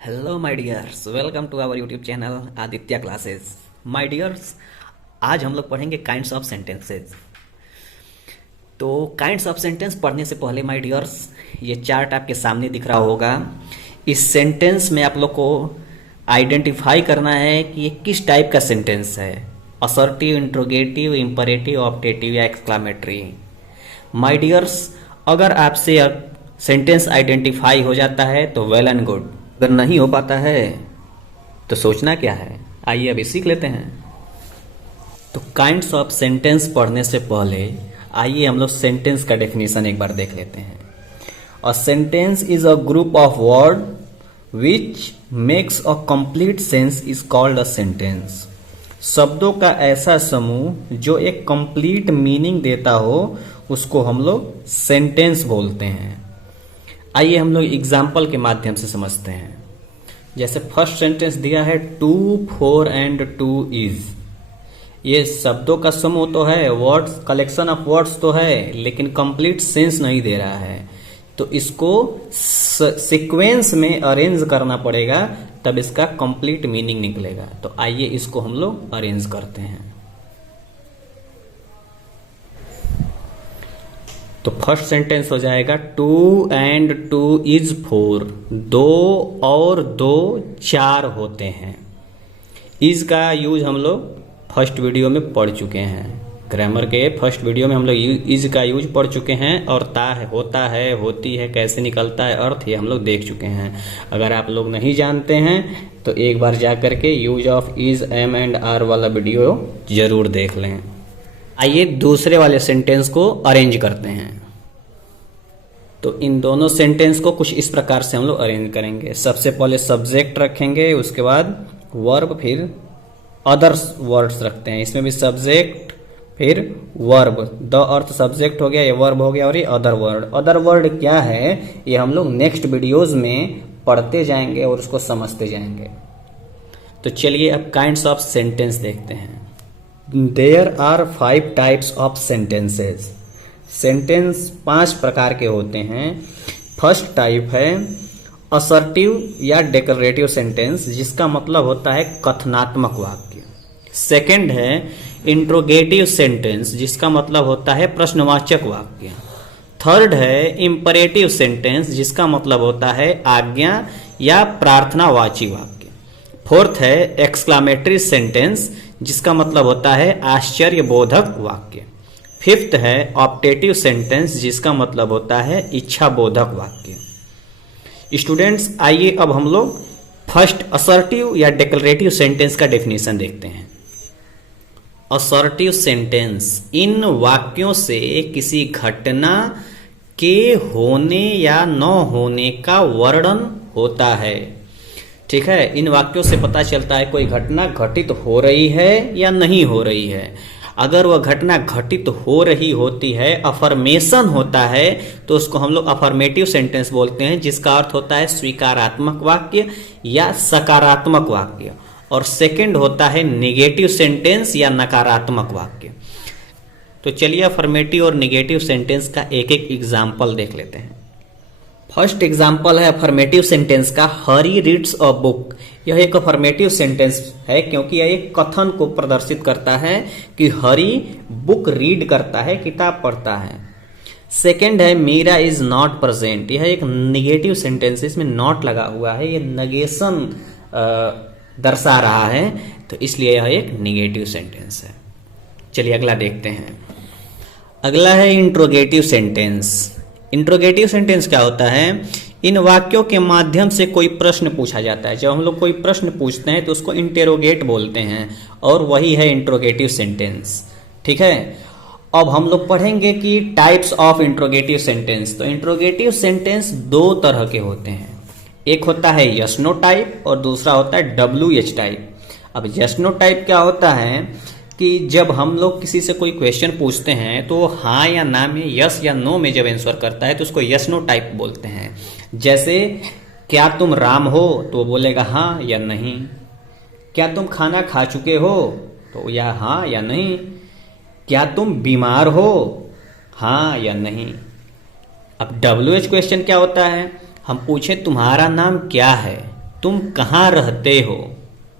Hello my dears, welcome to our YouTube channel Aditya classes. My dears, आज हम लोग पढ़ेंगे काइंड्स ऑफ सेंटेंसेस। तो काइंड्स ऑफ सेंटेंस पढ़ने से पहले माय डियर्स, ये चार्ट आपके सामने दिख रहा होगा। इस सेंटेंस में आप लोग को आइडेंटिफाई करना है कि ये किस टाइप का सेंटेंस है। असर्टिव, इंट्रोगेटिव, इंपरेटिव, ऑप्टेटिव या एक्सक्लामेटरी। माय डियर्स, अगर आपसे सेंटेंस आइडेंटिफाई हो जाता है तो वेल एंड गुड। अगर नहीं हो पाता है तो सोचना क्या है, आइए अभी सीख लेते हैं। तो काइंड्स ऑफ सेंटेंस पढ़ने से पहले आइए हम लोग सेंटेंस का डेफिनेशन एक बार देख लेते हैं। A sentence is a group of word which makes a complete sense is called a sentence. शब्दों का ऐसा समूह जो एक कंप्लीट मीनिंग देता हो उसको हम लोग सेंटेंस बोलते हैं। आइए हम लोग एग्जाम्पल के माध्यम से समझते हैं। जैसे फर्स्ट सेंटेंस दिया है 2, 4 एंड 2 इज। ये शब्दों का समूह तो है, वर्ड्स, कलेक्शन ऑफ वर्ड्स तो है, लेकिन कंप्लीट सेंस नहीं दे रहा है। तो इसको सीक्वेंस में अरेंज करना पड़ेगा, तब इसका कंप्लीट मीनिंग निकलेगा। तो आइए इसको हम लोग अरेंज करते हैं। तो फर्स्ट सेंटेंस हो जाएगा 2 एंड 2 इज 4। 2 और 2 4 होते हैं। इज का यूज हम लोग फर्स्ट वीडियो में पढ़ चुके हैं। ग्रामर के फर्स्ट वीडियो में हम लोग इज का यूज पढ़ चुके हैं, और ता है, होता है, होती है, कैसे निकलता है अर्थ, ये हम लोग देख चुके हैं। अगर आप लोग नहीं जानते हैं तो एक बार जा करके use of is, am and are वाला वीडियो जरूर देख लें। आइए दूसरे वाले सेंटेंस को अरेंज करते हैं। तो इन दोनों सेंटेंस को कुछ इस प्रकार से हम लोग अरेंज करेंगे। सबसे पहले सब्जेक्ट रखेंगे, उसके बाद वर्ब, फिर अदर्स वर्ड्स रखते हैं। इसमें भी सब्जेक्ट फिर वर्ब, द अर्थ सब्जेक्ट हो गया, ये वर्ब हो गया, और ये अदर वर्ड। अदर वर्ड क्या है ये हम लोग नेक्स्ट वीडियोज में पढ़ते जाएंगे और उसको समझते जाएंगे। तो चलिए अब काइंड्स ऑफ सेंटेंस देखते हैं। There are 5 types of sentences. Sentence 5 प्रकार के होते हैं। फर्स्ट टाइप है असर्टिव या डेक्लरेटिव सेंटेंस, जिसका मतलब होता है कथनात्मक वाक्य। सेकंड है इंट्रोगेटिव सेंटेंस, जिसका मतलब होता है प्रश्नवाचक वाक्य। थर्ड है इंपरेटिव सेंटेंस, जिसका मतलब होता है आज्ञा या प्रार्थनावाची वाक्य। फोर्थ है एक्सक्लामेटरी सेंटेंस, जिसका मतलब होता है आश्चर्यबोधक वाक्य। फिफ्थ है ऑप्टेटिव सेंटेंस, जिसका मतलब होता है इच्छाबोधक वाक्य। स्टूडेंट्स, आइए अब हम लोग फर्स्ट असर्टिव या डेक्लरेटिव सेंटेंस का डेफिनेशन देखते हैं। असर्टिव सेंटेंस इन वाक्यों से किसी घटना के होने या न होने का वर्णन होता है। ठीक है, इन वाक्यों से पता चलता है कोई घटना घटित हो रही है या नहीं हो रही है। अगर वह घटना घटित हो रही होती है, अफर्मेशन होता है, तो उसको हम लोग अफर्मेटिव सेंटेंस बोलते हैं, जिसका अर्थ होता है स्वीकारात्मक वाक्य या सकारात्मक वाक्य। और सेकंड होता है निगेटिव सेंटेंस या नकारात्मक वाक्य। तो चलिए अफर्मेटिव और निगेटिव सेंटेंस का एक एक एग्जाम्पल देख लेते हैं। फर्स्ट एग्जाम्पल है अफर्मेटिव सेंटेंस का, हरी रीड्स अ बुक। यह एक अफर्मेटिव सेंटेंस है, क्योंकि यह एक कथन को प्रदर्शित करता है कि हरी बुक रीड करता है, किताब पढ़ता है। सेकंड है मीरा इज नॉट प्रेजेंट। यह एक निगेटिव सेंटेंस है, इसमें नॉट लगा हुआ है, यह नेगेशन दर्शा रहा है, तो इसलिए यह एक निगेटिव सेंटेंस है। चलिए अगला देखते हैं। अगला है इंट्रोगेटिव सेंटेंस। इंट्रोगेटिव सेंटेंस क्या होता है? इन वाक्यों के माध्यम से कोई प्रश्न पूछा जाता है। जब हम लोग कोई प्रश्न पूछते हैं तो उसको इंटेरोगेट बोलते हैं, और वही है इंट्रोगेटिव सेंटेंस। ठीक है, अब हम लोग पढ़ेंगे कि टाइप्स ऑफ इंट्रोगेटिव सेंटेंस। तो इंट्रोगेटिव सेंटेंस 2 तरह के होते हैं। एक होता है यस नो टाइप और दूसरा होता है WH टाइप। अब यस नो टाइप क्या होता है कि जब हम लोग किसी से कोई क्वेश्चन पूछते हैं तो हाँ या ना में, यस या नो में जब आंसर करता है तो उसको यस नो टाइप बोलते हैं। जैसे क्या तुम राम हो, तो वो बोलेगा हाँ या नहीं। क्या तुम खाना खा चुके हो, तो या हाँ या नहीं। क्या तुम बीमार हो, हाँ या नहीं। अब WH क्वेश्चन क्या होता है? हम पूछे तुम्हारा नाम क्या है, तुम कहाँ रहते हो,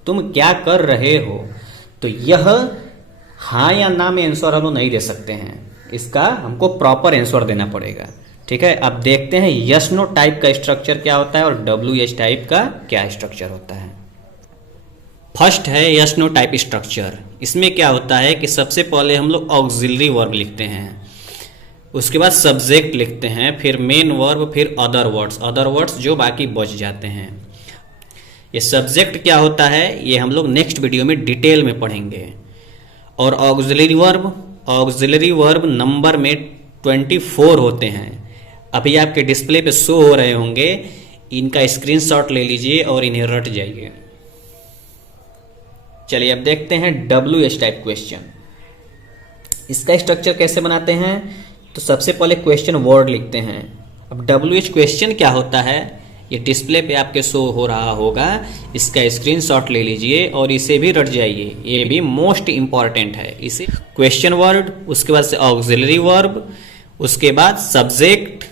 तुम क्या कर रहे हो। तो यह हाँ या ना में आंसर हम लोग नहीं दे सकते हैं, इसका हमको प्रॉपर आंसर देना पड़ेगा। ठीक है, अब देखते हैं यस नो टाइप का स्ट्रक्चर क्या होता है और डब्ल्यू एच टाइप का क्या स्ट्रक्चर होता है। फर्स्ट है यस नो टाइप स्ट्रक्चर। इसमें क्या होता है कि सबसे पहले हम लोग ऑक्सिलरी वर्ब लिखते हैं, उसके बाद सब्जेक्ट लिखते हैं, फिर मेन वर्ब, फिर अदर वर्ड्स जो बाकी बच जाते हैं। ये सब्जेक्ट क्या होता है ये हम लोग नेक्स्ट वीडियो में डिटेल में पढ़ेंगे। और ऑक्सिलरी वर्ब नंबर में 24 होते हैं। अभी आपके डिस्प्ले पे शो हो रहे होंगे, इनका स्क्रीनशॉट ले लीजिए और इन्हें रट जाइए। चलिए अब देखते हैं डब्ल्यू एच टाइप क्वेश्चन। इसका स्ट्रक्चर कैसे बनाते हैं, तो सबसे पहले क्वेश्चन वर्ड लिखते हैं। अब डब्ल्यू एच क्वेश्चन क्या होता है ये डिस्प्ले पे आपके शो हो रहा होगा, इसका स्क्रीनशॉट ले लीजिए और इसे भी रट जाइए, ये भी मोस्ट इंपॉर्टेंट है। इसे क्वेश्चन वर्ड, उसके बाद से ऑक्सिलरी वर्ब, उसके बाद सब्जेक्ट,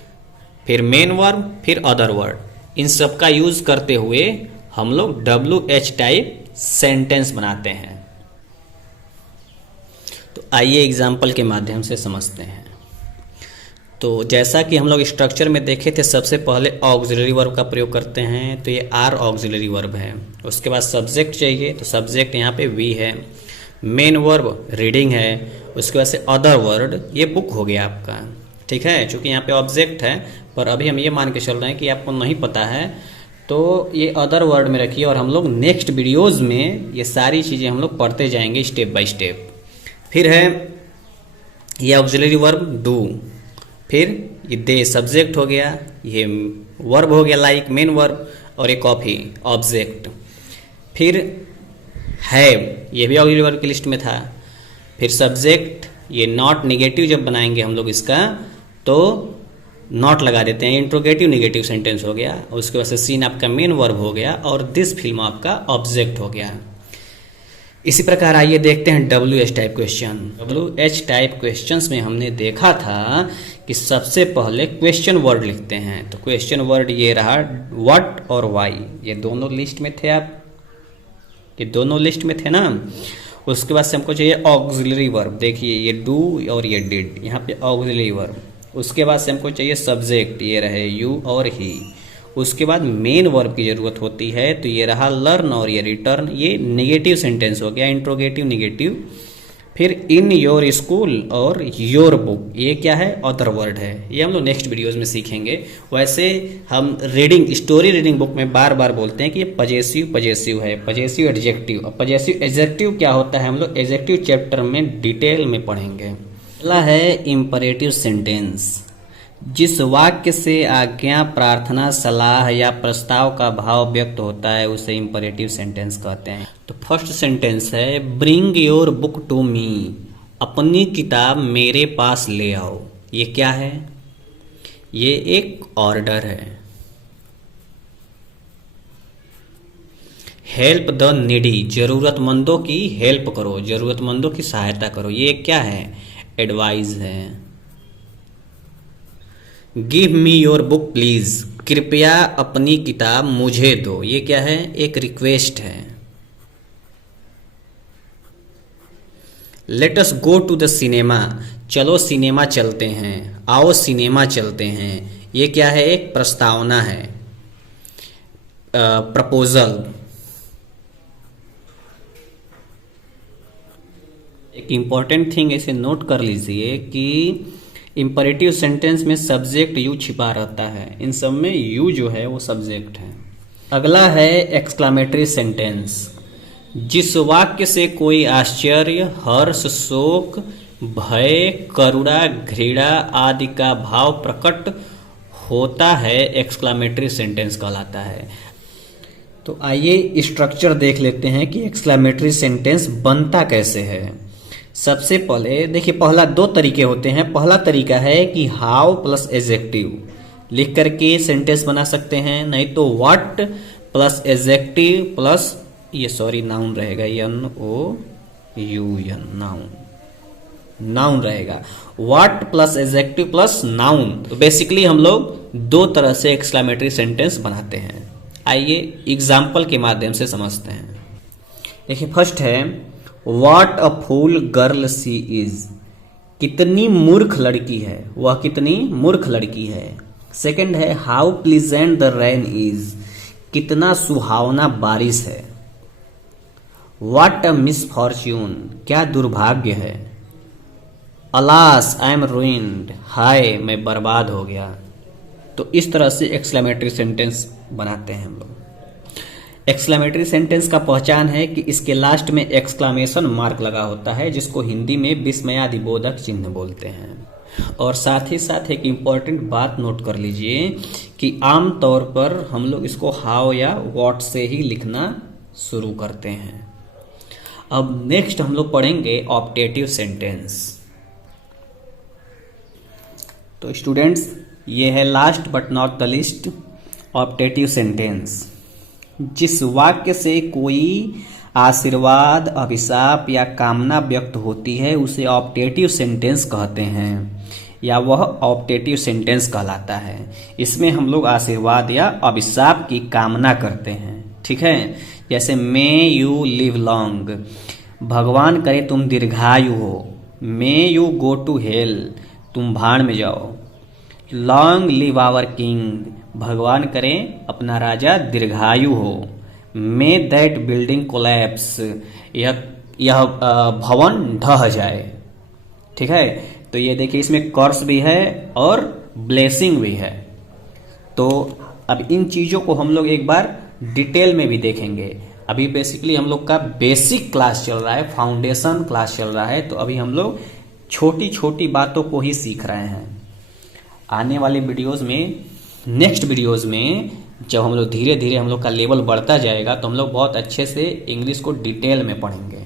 फिर मेन वर्ब, फिर अदर वर्ड, इन सब का यूज करते हुए हम लोग डब्ल्यू एच टाइप सेंटेंस बनाते हैं। तो आइए एग्जाम्पल के माध्यम से समझते हैं। तो जैसा कि हम लोग स्ट्रक्चर में देखे थे, सबसे पहले ऑक्सिलरी वर्ब का प्रयोग करते हैं, तो ये आर ऑक्सिलरी वर्ब है। उसके बाद सब्जेक्ट चाहिए, तो सब्जेक्ट यहाँ पे वी है। मेन वर्ब रीडिंग है। उसके बाद से अदर वर्ड, ये बुक हो गया आपका। ठीक है, चूंकि यहाँ पे ऑब्जेक्ट है, पर अभी हम ये मान के चल रहे हैं कि आपको नहीं पता है, तो ये अदर वर्ड में रखिए और हम लोग नेक्स्ट वीडियोज़ में ये सारी चीज़ें हम लोग पढ़ते जाएंगे स्टेप बाय स्टेप। फिर है ये ऑक्सिलरी वर्ब डू, फिर ये दे सब्जेक्ट हो गया, ये वर्ब हो गया लाइक मेन वर्ब, और ये कॉफी ऑब्जेक्ट। फिर हैव, ये भी ऑक्सिलरी वर्ब की लिस्ट में था। फिर सब्जेक्ट, ये नॉट निगेटिव जब बनाएंगे हम लोग इसका तो नॉट लगा देते हैं, इंट्रोगेटिव निगेटिव सेंटेंस हो गया। उसके बाद से सीन आपका मेन वर्ब हो गया और दिस फिल्म आपका ऑब्जेक्ट हो गया। इसी प्रकार आइए देखते हैं W H type question. W H type questions में हमने देखा था कि सबसे पहले क्वेश्चन वर्ड लिखते हैं। तो क्वेश्चन वर्ड ये रहा व्हाट और वाई, ये दोनों लिस्ट में थे, आप ये दोनों लिस्ट में थे ना। उसके बाद से हमको चाहिए ऑक्सिलरी वर्ब, देखिए ये डू और ये डिड, यहाँ पे ऑक्सिलरी वर्ब। उसके बाद से हमको चाहिए सब्जेक्ट, ये रहे यू और ही। उसके बाद मेन वर्ब की जरूरत होती है, तो ये रहा लर्न और ये रिटर्न, ये नेगेटिव सेंटेंस हो गया, इंट्रोगेटिव निगेटिव। फिर इन योर स्कूल और योर बुक, ये क्या है अदर वर्ड है, ये हम लोग नेक्स्ट वीडियोस में सीखेंगे। वैसे हम रीडिंग स्टोरी रीडिंग बुक में बार बार बोलते हैं कि ये पजेसिव है, पजेसिव एडजेक्टिव। अब पजेसिव एडजेक्टिव क्या होता है हम लोग एडजेक्टिव चैप्टर में डिटेल में पढ़ेंगे। अगला है इंपरेटिव सेंटेंस। जिस वाक्य से आज्ञा, प्रार्थना, सलाह या प्रस्ताव का भाव व्यक्त होता है उसे इंपरेटिव सेंटेंस कहते हैं। तो फर्स्ट सेंटेंस है bring your book to me, अपनी किताब मेरे पास ले आओ। ये क्या है, ये एक ऑर्डर है। हेल्प द नीडी, जरूरतमंदों की हेल्प करो, जरूरतमंदों की सहायता करो, ये क्या है एडवाइस है। Give me your book please, कृपया अपनी किताब मुझे दो, ये क्या है एक रिक्वेस्ट है। Let us go to the cinema, चलो सिनेमा चलते हैं, आओ सिनेमा चलते हैं, ये क्या है एक प्रस्तावना है, प्रपोजल। एक इंपॉर्टेंट थिंग इसे नोट कर लीजिए कि इंपरेटिव सेंटेंस में सब्जेक्ट यू छिपा रहता है, इन सब में यू जो है वो सब्जेक्ट है। अगला है एक्सक्लामेटरी सेंटेंस। जिस वाक्य से कोई आश्चर्य, हर्ष, शोक, भय, करुणा, घृणा आदि का भाव प्रकट होता है एक्सक्लामेटरी सेंटेंस कहलाता है। तो आइए स्ट्रक्चर देख लेते हैं कि एक्सक्लामेटरी सेंटेंस बनता कैसे है। सबसे पहले देखिए, पहला दो तरीके होते हैं। पहला तरीका है कि हाउ प्लस एडजेक्टिव लिख करके सेंटेंस बना सकते हैं, नहीं तो व्हाट प्लस एडजेक्टिव प्लस ये नाउन रहेगा, NOUN नाउन रहेगा, what plus adjective plus noun. तो बेसिकली हम लोग दो तरह से एक्सक्लामेटरी सेंटेंस बनाते हैं। आइए एग्जाम्पल के माध्यम से समझते हैं। देखिए फर्स्ट है what a fool girl she is, कितनी मूर्ख लड़की है, वह कितनी मूर्ख लड़की है। सेकंड है how pleasant the rain is, कितना सुहावना बारिश है। व्हाट अ मिसफॉर्च्यून, क्या दुर्भाग्य है। अलास आई एम रूइंड, हाय मैं बर्बाद हो गया। तो इस तरह से एक्सक्लेमेटरी सेंटेंस बनाते हैं हम लोग। एक्सक्लेमेटरी सेंटेंस का पहचान है कि इसके लास्ट में एक्सक्लामेशन मार्क लगा होता है, जिसको हिंदी में विस्मयादिबोधक चिन्ह बोलते हैं। और साथ ही साथ एक इम्पॉर्टेंट बात नोट कर लीजिए कि आमतौर पर हम लोग इसको हाउ या व्हाट से ही लिखना शुरू करते हैं। अब नेक्स्ट हम लोग पढ़ेंगे ऑप्टेटिव सेंटेंस। तो स्टूडेंट्स ये है last but not the list optative sentence. जिस वाक्य से कोई आशीर्वाद, अभिशाप या कामना व्यक्त होती है उसे ऑप्टेटिव सेंटेंस कहते हैं, या वह ऑप्टेटिव सेंटेंस कहलाता है। इसमें हम लोग आशीर्वाद या अभिशाप की कामना करते हैं, ठीक है। जैसे मे यू लिव लॉन्ग, भगवान करे तुम दीर्घायु हो। May you go to hell, तुम भाड़ में जाओ। लॉन्ग लिव आवर किंग, भगवान करें अपना राजा दीर्घायु हो। मे दैट बिल्डिंग कोलैप्स, यह भवन ढह जाए, ठीक है। तो ये देखिए इसमें कर्स भी है और ब्लेसिंग भी है। तो अब इन चीजों को हम लोग एक बार डिटेल में भी देखेंगे। अभी बेसिकली हम लोग का बेसिक क्लास चल रहा है, फाउंडेशन क्लास चल रहा है, तो अभी हम लोग छोटी छोटी बातों को ही सीख रहे हैं। आने वाले वीडियोस में, नेक्स्ट वीडियोस में जब हम लोग धीरे धीरे हम लोग का लेवल बढ़ता जाएगा तो हम लोग बहुत अच्छे से इंग्लिश को डिटेल में पढ़ेंगे।